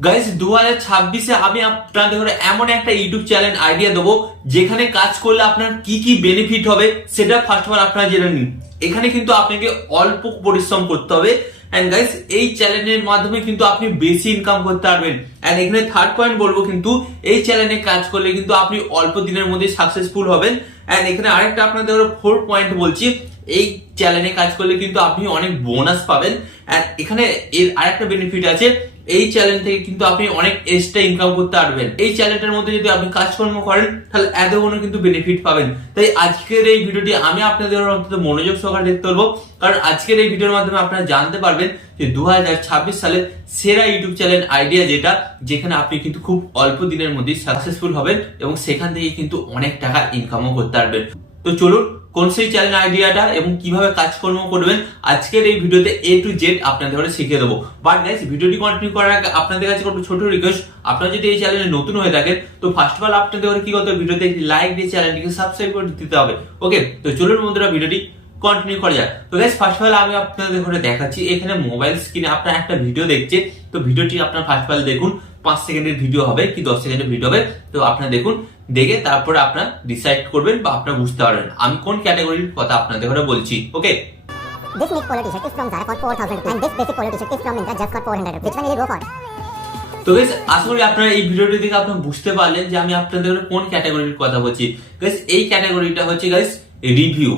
Guys দু হাজার ছাব্বিশে আমি আপনাদের এমন একটা ইউটিউব চ্যানেল আইডিয়া দেবো, যেখানে কাজ করলে আপনার কি কি বেনিফিট হবে, সেটা ফার্স্ট অফ অল আপনারা জেনে নিন। এখানে কিন্তু আপনাকে অল্প পরিশ্রম করতে হবে। এন্ড গাইস এই চ্যানেলের মাধ্যমে কিন্তু আপনি বেশি ইনকাম করতে পারবেন। এন্ড এখানে থার্ড পয়েন্ট বলব কিন্তু, এই চ্যানেলে কাজ করলে কিন্তু আপনি অল্প দিনের মধ্যে সাকসেসফুল হবেন। এন্ড এখানে আরেকটা আপনাদের ফোর পয়েন্ট বলছি, এই চ্যানেলে কাজ করলে কিন্তু আপনি অনেক বোনাস পাবেন। এন্ড এখানে এর আরেকটা বেনিফিট আছে এই চ্যানেল থেকে কিন্তু আপনি অনেক এক্সট্রা ইনকাম করতে পারবেন। এই চ্যানেলটার মধ্যে যদি আপনি কাজকর্ম করেন, তাহলে এত কোনো কিন্তু বেনিফিট পাবেন। তাই আজকের এই ভিডিওটি আমি আপনাদের অন্তত মনোযোগ সহকারে দেখতে পারব কারণ আজকের এই ভিডিওর মাধ্যমে আপনারা জানতে পারবেন যে দু হাজার ছাব্বিশ সালে সেরা ইউটিউব চ্যানেল আইডিয়া যেটা, যেখানে আপনি কিন্তু খুব অল্প দিনের মধ্যেই সাকসেসফুল হবেন এবং সেখান থেকে কিন্তু অনেক টাকা ইনকামও করতে পারবেন। তো চলুন কোন সেই চ্যানেল আইডিয়াটা এবং কীভাবে কাজকর্ম করবেন, আজকের এই ভিডিওতে এ টু জেড আপনাদের শিখিয়ে দেবো। বাট গাইস ভিডিওটি কন্টিনিউ করার আগে আপনাদের কাছে করব ছোট রিকোয়েস্ট আপনারা যদি এই চ্যানেলে নতুন হয়ে থাকেন, তো ফার্স্ট অফ অল আপনাদের কি করতে হবে ভিডিওতে একটি লাইক দিয়ে চ্যানেলটিকে সাবস্ক্রাইব করে দিতে হবে। ওকে তো চলুন বন্ধুরা ভিডিওটি কন্টিনিউ করা যাক। তো গাইস ফার্স্ট অফ অল আমি আপনাদের দেখাচ্ছি, এখানে মোবাইল স্ক্রিনে আপনার একটা ভিডিও দেখছে তো ভিডিওটি আপনার ফার্স্ট অফ অল দেখুন। পাঁচ সেকেন্ডের ভিডিও হবে কি দশ সেকেন্ডের ভিডিও হবে তো আপনারা দেখুন দেখে তারপরে আপনার ডিসাইড করবেন বা আপনার বুঝতে পারবেন আমি কোন ক্যাটাগরির কথা আপনাদের ঘরে বলছি okay This knit polo t-shirt is from Zara for 4000 rupees. And this basic polo t-shirt is from Myntra just for 400 rupees. Which one will you go for? তো গাইস আশা করি আপনারা এই ভিডিওটি দেখে আপনারা বুঝতে পারলেন যে আমি আপনাদের কোন ক্যাটাগরির কথা বলছি গাইস এই ক্যাটাগরিটা হচ্ছে গাইস রিভিউ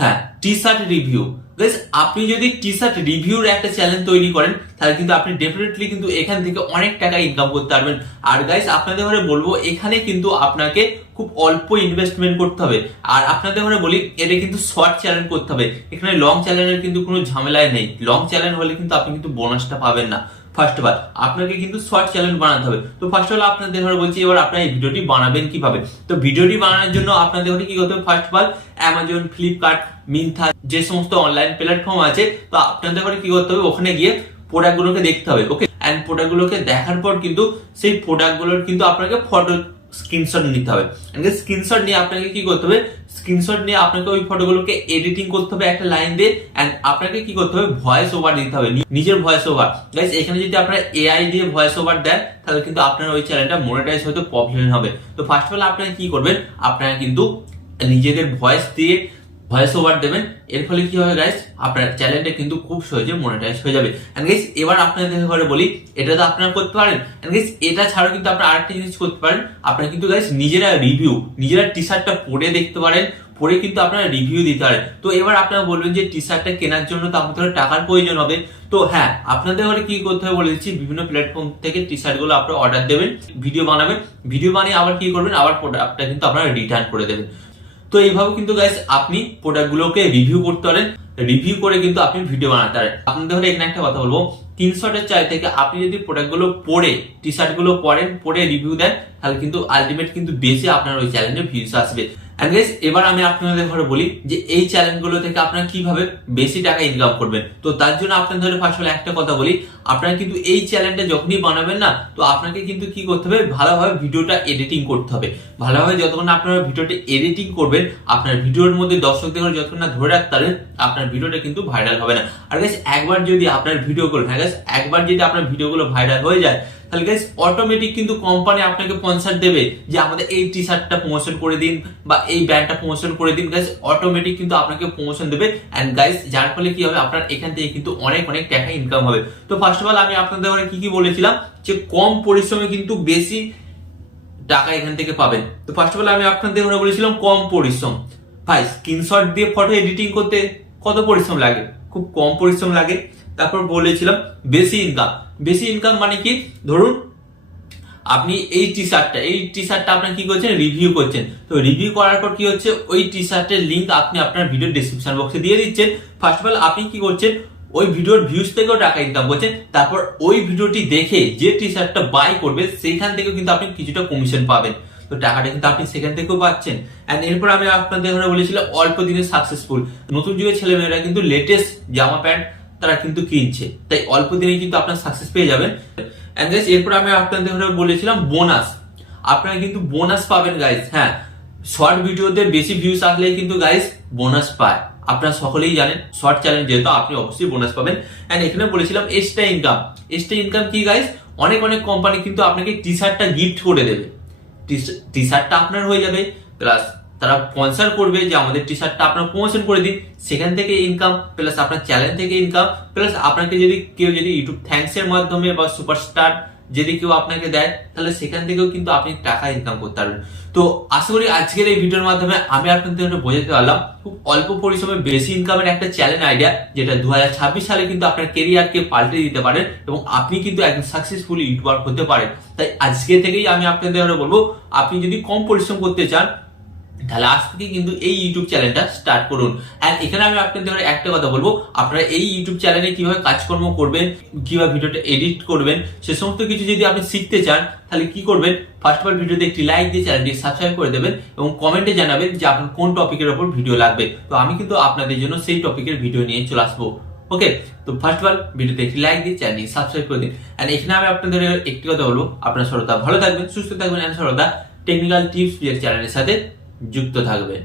হ্যাঁ টি শার্ট রিভিউ গাইস আপনি যদি টি শার্ট রিভিউর একটা চ্যানেল তৈরি করেন, তাহলে কিন্তু আপনি ডেফিনেটলি কিন্তু এখান থেকে অনেক টাকা ইনকাম করতে পারবেন। আর গাইস আপনাদের ঘরে বলব, এখানে কিন্তু আপনাকে খুব অল্প ইনভেস্টমেন্ট করতে হবে। আর আপনাদের ঘরে বলি এটা কিন্তু শর্ট চ্যানেল করতে হবে। এখানে লং চ্যানেলের কিন্তু কোনো ঝামেলায় নেই। লং চ্যানেল হলে কিন্তু আপনি কিন্তু বোনাসটা পাবেন না। ফার্স্ট অফ অল আপনাকে কিন্তু শর্ট চ্যানেল বানাতে হবে। তো ফার্স্ট অফ অল আপনাদের ঘরে বলছি, এবার আপনারা এই ভিডিওটি বানাবেন কীভাবে? তো ভিডিওটি বানানোর জন্য আপনাদের কি করতে হবে? First of all Amazon Flipkart Myntra যে সমস্ত অনলাইন প্ল্যাটফর্ম আছে, তো আপনাদের ঘরে কি করতে হবে? ওখানে গিয়ে প্রোডাক্টগুলোকে দেখতে হবে ওকে অ্যান্ড প্রোডাক্টগুলোকে দেখার পর কিন্তু সেই প্রোডাক্টগুলোর কিন্তু আপনাকে ফটো স্ক্রিনশট নিতে হবে। স্ক্রিনশট নিয়ে আপনাকে কি করতে হবে? স্ক্রিনশট নিয়ে আপনাকে ওই ফটোগুলোকে এডিটিং করতে হবে একটা লাইন দিয়ে অ্যান্ড আপনাকে কি করতে হবে? ভয়েস ওভার দিতে হবে নিজের ভয়েস ওভার গাইস এখানে যদি আপনারা এআই দিয়ে ভয়েস ওভার দেন, তাহলে কিন্তু আপনার ওই চ্যানেলটা মনিটাইজ হতে প্রবলেম হবে। তো ফার্স্ট অফ অল আপনারা কি করবেন? আপনারা কিন্তু নিজেদের ভয়েস দিয়ে ভয়েস ওভার দেবেন। এর ফলে কি হবে গাইস আপনার চ্যানেলটা কিন্তু খুব সহজে মনিটাইজ হয়ে যাবে। এন্ড গাইস এবার আপনাদের ঘরে বলি, এটা তো আপনারা করতে পারেন। এন্ড গাইস এটা ছাড়াও কিন্তু আপনারা আরেকটা জিনিস করতে পারেন। আপনারা কিন্তু গাইস নিজেরা রিভিউ নিজেরা টি শার্টটা পরে দেখতে পারেন। পরে কিন্তু আপনারা রিভিউ দিতে পারেন। তো এবার আপনারা বলবেন যে টি শার্টটা কেনার জন্য তো আপনাদের টাকার প্রয়োজন হবে। তো হ্যাঁ আপনাদের ঘরে কি করতে হবে বলে দিচ্ছি, বিভিন্ন প্ল্যাটফর্ম থেকে টি শার্টগুলো আপনারা অর্ডার দেবেন ভিডিও বানাবেন। ভিডিও বানিয়ে আবার কি করবেন? আবার প্রোডাক্টটা কিন্তু আপনারা রিটার্ন করে দেবেন। তো এইভাবে কিন্তু গাইস আপনি প্রোডাক্টগুলোকে রিভিউ করতে পারেন। রিভিউ করে কিন্তু আপনি ভিডিও বানাতে পারেন। আপনাদের ধরে এখানে একটা কথা বলব তিনশোটের চাই থেকে আপনি যদি প্রোডাক্টগুলো পরে টি শার্টগুলো পরেন পরে রিভিউ দেন, তাহলে কিন্তু আলটিমেট কিন্তু বেশি আপনার ওই চ্যালেঞ্জে ভিউস আসবে। And guys, এবার আমি আপনাদের ঘরে বলি যে এই চ্যানেলগুলো থেকে আপনারা কীভাবে বেশি টাকা ইনকাম করবেন। তো তার জন্য আপনাদের ফার্স্ট একটা কথা বলি আপনারা কিন্তু এই চ্যানেলটা যখনই বানাবেন না তো আপনাকে কিন্তু কি করতে হবে? ভালোভাবে ভিডিওটা এডিটিং করতে হবে। ভালোভাবে যতক্ষণ আপনারা ভিডিওটা এডিটিং করবেন আপনার ভিডিওর মধ্যে দর্শকদের যতক্ষণ না ধরে রাখতে পারেন আপনার ভিডিওটা কিন্তু ভাইরাল হবে না। আর গাইস একবার যদি আপনার ভিডিওগুলো হ্যাঁ guys, একবার যদি আপনার ভিডিওগুলো ভাইরাল হয়ে যায় তাহলে গাইস অটোমেটিক কিন্তু কোম্পানি আপনাকে স্পন্সর দেবে যে আমাদের এই টি শার্টটা প্রমোশন করে দিন বা এই ব্যান্ডটা প্রমোশন করে দিন। গাইস অটোমেটিক কিন্তু আপনাকে প্রমোশন দেবে। অ্যান্ড গাইস যার ফলে কি হবে? আপনার এখান থেকে কিন্তু অনেক অনেক টাকা ইনকাম হবে। তো ফার্স্ট অফ অল আমি আপনাদের কি কি বলেছিলাম? যে কম পরিশ্রমে কিন্তু বেশি টাকা এখান থেকে পাবেন। তো ফার্স্ট অফ অল আমি আপনাদের ঘরে বলেছিলাম কম পরিশ্রম। ভাই স্ক্রিনশট দিয়ে ফটো এডিটিং করতে কত পরিশ্রম লাগে? খুব কম পরিশ্রম লাগে। তারপর বলেছিলাম, বেশি ইনকাম বেশি ইনকাম মানে কি? ধরুন, আপনি এই টি শার্টটা এই টি শার্টটা আপনি কি করছেন? রিভিউ করছেন। তো রিভিউ করার পর কি হচ্ছে? ওই টি শার্টের লিঙ্ক আপনি আপনার ভিডিও ডিসক্রিপশন বক্সে দিয়ে দিচ্ছেন। ফার্স্ট অফ অল আপনি কি করছেন? ওই ভিডিওর ভিউজ থেকেও টাকা ইনকাম করছেন। তারপর ওই ভিডিওটি দেখে যে টি শার্টটা বাই করবে, সেইখান থেকেও কিন্তু আপনি কিছুটা কমিশন পাবেন। তো টাকাটা কিন্তু আপনি সেখান থেকেও পাচ্ছেন। এন্ড এরপর আমি আপনাদের বলেছিলাম, অল্প দিনে সাকসেসফুল নতুন যুগের ছেলেমেয়েরা কিন্তু লেটেস্ট জামা প্যান্ট তারা কিন্তু কিনছে। তাই অল্প দিনে কিন্তু আপনার সাকসেস পেয়ে যাবেন। এন্ড গাইস এরপর আমি আপনাদের বলেছিলাম বোনাস আপনারা কিন্তু বোনাস পাবেন গাইস হ্যাঁ শর্ট ভিডিওতে বেশি ভিউজ আসলে কিন্তু গাইস বোনাস পায়। আপনারা সকলেই জানেন শর্ট চ্যালেঞ্জ যেহেতু আপনি অবশ্যই বোনাস পাবেন। অ্যান্ড এখানে বলেছিলাম এক্সট্রা ইনকাম এক্সট্রা ইনকাম কি গাইস অনেক অনেক কোম্পানি কিন্তু আপনাকে টি শার্টটা গিফট করে দেবে। টি শার্টটা আপনার হয়ে যাবে। প্লাস তারা স্পন্সার করবে যে আমাদের টি শার্টটা আপনার প্রমোশন করে দিন। সেখান থেকে ইনকাম প্লাস আপনার চ্যানেল থেকে ইনকাম প্লাস আপনাকে যদি কেউ যদি ইউটিউব থ্যাঙ্কস এর মাধ্যমে বা সুপারস্টার যদি কেউ আপনাকে দেয়, তাহলে সেখান থেকেও কিন্তু আপনি টাকা ইনকাম করতে পারবেন। তো আশা করি আজকের এই ভিডিওর মাধ্যমে আমি আপনাদের বোঝাতে পারলাম, খুব অল্প পরিশ্রমে বেশি ইনকামের একটা চ্যালেঞ্জ আইডিয়া যেটা দু হাজার ছাব্বিশ সালে কিন্তু আপনার কেরিয়ারকে পাল্টে দিতে পারেন এবং আপনি কিন্তু একজন সাকসেসফুল ইউটিউবার হতে পারেন। তাই আজকে থেকেই আমি আপনাদের বলব, আপনি যদি কম পরিশ্রম করতে চান তাহলে আজ থেকে কিন্তু এই ইউটিউব চ্যানেলটা স্টার্ট করুন। আর এখানে আমি আপনাদের একটা কথা বলব, আপনারা এই ইউটিউব চ্যানেলে কীভাবে কাজকর্ম করবেন, কীভাবে ভিডিওটা এডিট করবেন, সে সমস্ত কিছু যদি আপনি শিখতে চান, তাহলে কি করবেন? ফার্স্ট অফ অল ভিডিওতে একটি লাইক দিয়ে চ্যানেলটি সাবস্ক্রাইব করে দেবেন এবং কমেন্টে জানাবেন যে আপনার কোন টপিকের ওপর ভিডিও লাগবে। তো আমি কিন্তু আপনাদের জন্য সেই টপিকের ভিডিও নিয়ে চলে আসব। ওকে তো ফার্স্ট অফ অল ভিডিওতে একটি লাইক দিয়ে চ্যানেলটি সাবস্ক্রাইব করে দিন। এন্ড এখানে আমি আপনাদের একটি কথা বলব, আপনার সরতা ভালো থাকবেন, সুস্থ থাকবেন এন্ড সরতা টেকনিক্যাল টিপস চ্যানেলের সাথে যুক্ত থাকবেন